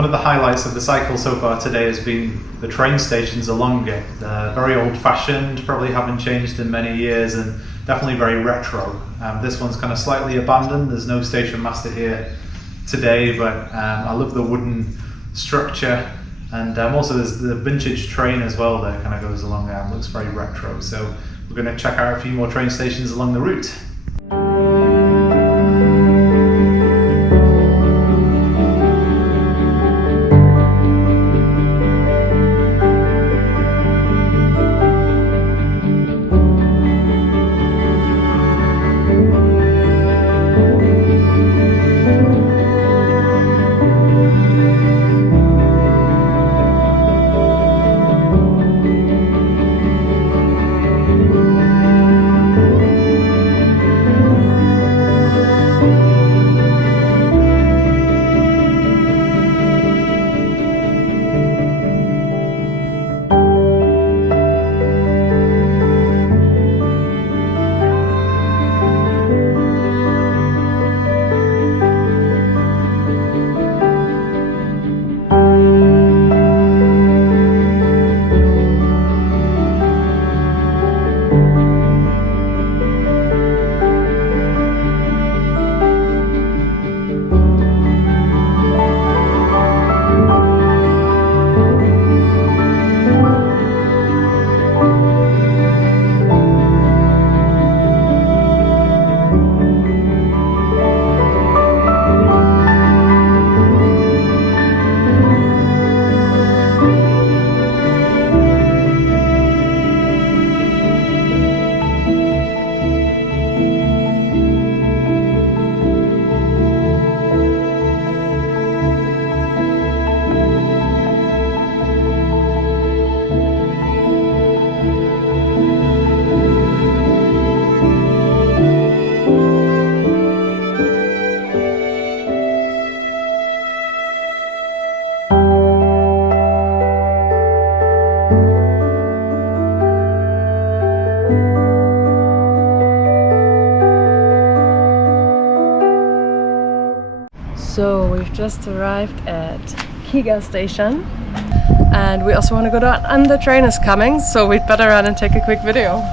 one of the highlights of the cycle so far today has been the train stations along it. They're very old-fashioned, probably haven't changed in many years, and definitely very retro. This one's kind of slightly abandoned. There's no station master here today, but I love the wooden structure, and also there's the vintage train as well that kind of goes along there and looks very retro. So we're going to check out a few more train stations along the route. So we've just arrived at Kakegawa Station, and we also want to go down, and the train is coming, so we'd better run and take a quick video.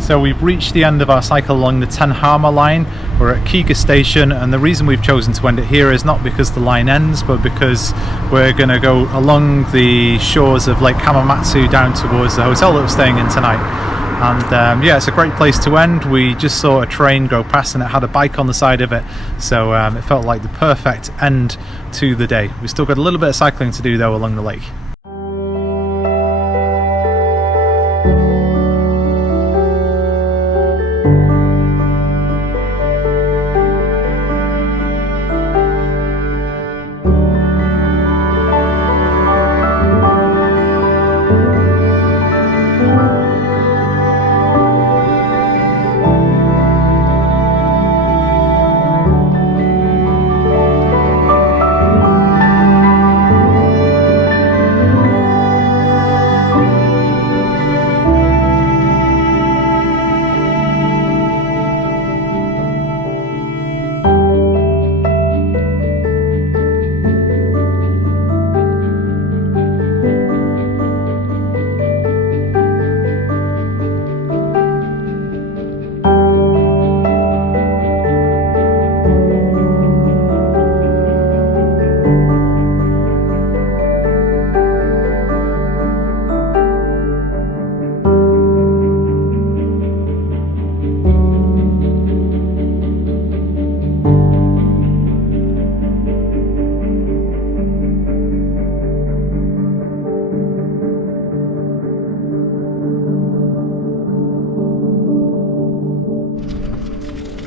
So we've reached the end of our cycle along the Tenhama Line. We're at Kakegawa Station, and the reason we've chosen to end it here is not because the line ends, but because we're going to go along the shores of Lake Hamamatsu down towards the hotel that we're staying in tonight. And yeah, it's a great place to end. We just saw a train go past and it had a bike on the side of it, so it felt like the perfect end to the day. We've still got a little bit of cycling to do though along the lake.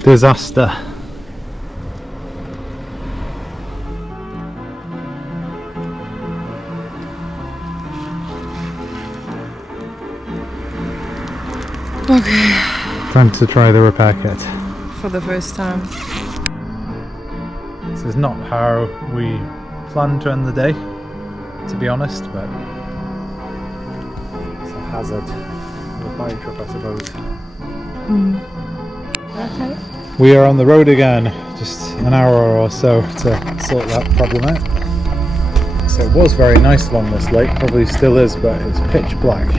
Disaster. Okay, Time to try the repair kit. For the first time. This is not how we planned to end the day, to be honest, but it's a hazard of a bike trip, I suppose. Okay. We are on the road again, just an hour or so to sort that problem out. So it was very nice along this lake, probably still is, but it's pitch black.